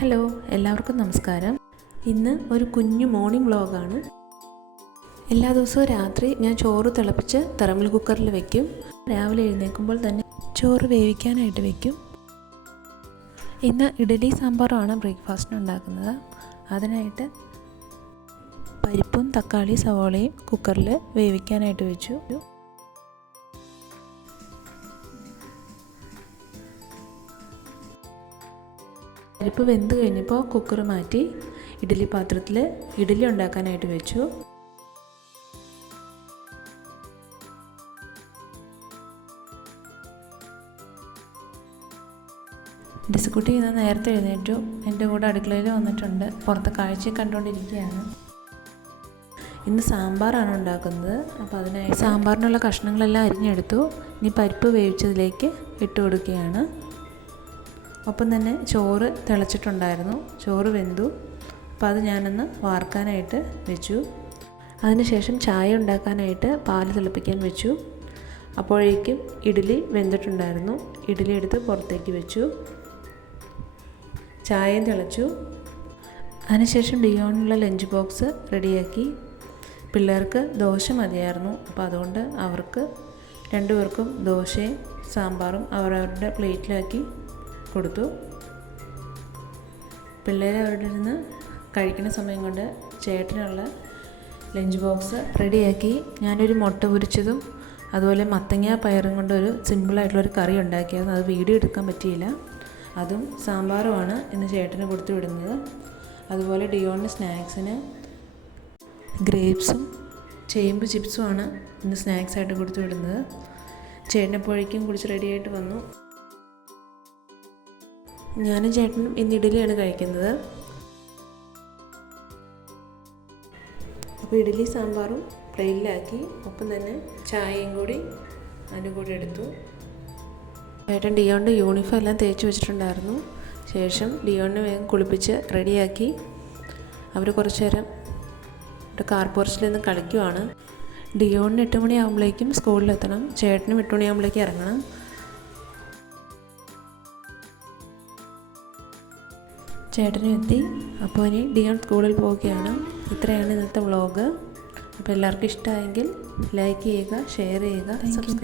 Hello, എല്ലാവർക്കും നമസ്കാരം. ഇന്ന് ഒരു കുഞ്ഞു മോർണിംഗ് വ്ളോഗാണ്. എല്ലാ ദിവസവും രാത്രി ഞാൻ ചോറ് തിളപ്പിച്ച് തെർമൽ കുക്കറിൽ വയ്ക്കും. രാവിലെ എഴുന്നേൽക്കുമ്പോൾ തന്നെ ചോറ് വേവിക്കാനായിട്ട് വയ്ക്കും. ഇന്ന് ഇഡ്ഡലി സാമ്പാറുമാണ് ബ്രേക്ക്ഫാസ്റ്റിന് ഉണ്ടാക്കുന്നത്. അതിനായിട്ട് പരിപ്പും തക്കാളി സവോളയും കുക്കറിൽ വേവിക്കാനായിട്ട് വെച്ചു. പരിപ്പ് വെന്ത് കഴിഞ്ഞപ്പോൾ കുക്കർ മാറ്റി ഇഡ്ഡലി പാത്രത്തിൽ ഇഡ്ഡലി ഉണ്ടാക്കാനായിട്ട് വെച്ചു. ഡിസ്കുട്ടി ഇന്ന് നേരത്തെ എഴുന്നേറ്റു. എൻ്റെ കൂടെ അടുക്കളയിൽ വന്നിട്ടുണ്ട്. പുറത്തെ കാഴ്ച കണ്ടുകൊണ്ടിരിക്കുകയാണ്. ഇന്ന് സാമ്പാറാണ് ഉണ്ടാക്കുന്നത്. അപ്പോൾ അതിനായി സാമ്പാറിനുള്ള കഷ്ണങ്ങളെല്ലാം അരിഞ്ഞെടുത്തു. ഇനി പരിപ്പ് വേവിച്ചതിലേക്ക് ഇട്ട് കൊടുക്കുകയാണ്. ഒപ്പം തന്നെ ചോറ് തിളച്ചിട്ടുണ്ടായിരുന്നു. ചോറ് വെന്തു. അപ്പോൾ അത് ഞാനൊന്ന് വാർക്കാനായിട്ട് വെച്ചു. അതിനുശേഷം ചായ ഉണ്ടാക്കാനായിട്ട് പാല് തിളപ്പിക്കാൻ വെച്ചു. അപ്പോഴേക്കും ഇഡ്ഡലി വെന്തിട്ടുണ്ടായിരുന്നു. ഇഡ്ഡലി എടുത്ത് പുറത്തേക്ക് വെച്ചു. ചായയും തിളച്ചു. അതിനുശേഷം ഡിയോണിനുള്ള ലഞ്ച് ബോക്സ് റെഡിയാക്കി. പിള്ളേർക്ക് ദോശ മതിയായിരുന്നു. അപ്പോൾ അതുകൊണ്ട് അവർക്ക് രണ്ടുപേർക്കും ദോശയും സാമ്പാറും അവരവരുടെ പ്ലേറ്റിലാക്കി കൊടുത്തു. പിള്ളേർ അവിടെ ഇരുന്ന് കഴിക്കുന്ന സമയം കൊണ്ട് ചേട്ടനുള്ള ലഞ്ച് ബോക്സ് റെഡിയാക്കി. ഞാനൊരു മുട്ട പൊരിച്ചതും അതുപോലെ മത്തങ്ങ പയറും കൊണ്ടൊരു സിമ്പിളായിട്ടുള്ളൊരു കറി ഉണ്ടാക്കിയായിരുന്നു. അത് വീഡിയോ എടുക്കാൻ പറ്റിയില്ല. അതും സാമ്പാറുമാണ് ഇന്ന് ചേട്ടന് കൊടുത്തു വിടുന്നത്. അതുപോലെ ഡിയോണിന് സ്നാക്സിന് ഗ്രേപ്സും ചേമ്പ് ചിപ്സുമാണ് ഇന്ന് സ്നാക്സായിട്ട് കൊടുത്തു വിടുന്നത്. ചേട്ടനെപ്പോഴേക്കും കുടിച്ച് റെഡിയായിട്ട് വന്നു. ഞാനും ചേട്ടനും ഇന്ന് ഇഡ്ഡലിയാണ് കഴിക്കുന്നത്. അപ്പോൾ ഇഡ്ഡലി സാമ്പാറും പ്ലേറ്റിലാക്കി. ഒപ്പം തന്നെ ചായയും കൂടി അതിൻ്റെ കൂടെ എടുത്തു. ചേട്ടൻ ഡിയോണിൻ്റെ യൂണിഫോം എല്ലാം തേച്ച് വെച്ചിട്ടുണ്ടായിരുന്നു. ശേഷം ഡിയോണിനെ വേഗം കുളിപ്പിച്ച് റെഡിയാക്കി. അവർ കുറച്ച് നേരം കാർ പോർച്ചിൽ നിന്ന് കളിക്കുവാണ്. ഡിയോണിന് 8 മണിയാകുമ്പോഴേക്കും സ്കൂളിലെത്തണം. ചേട്ടനും 8 മണിയാകുമ്പോഴേക്കും ഇറങ്ങണം. ചേട്ടനും എത്തി. അപ്പോൾ ഇനി ഡിയോൺ സ്കൂളിൽ പോവുകയാണ്. ഇത്രയാണ് ഇന്നത്തെ വ്ളോഗ്. അപ്പോൾ എല്ലാവർക്കും ഇഷ്ടമായെങ്കിൽ ലൈക്ക് ചെയ്യുക, ഷെയർ ചെയ്യുക, സബ്സ്ക്രൈബ്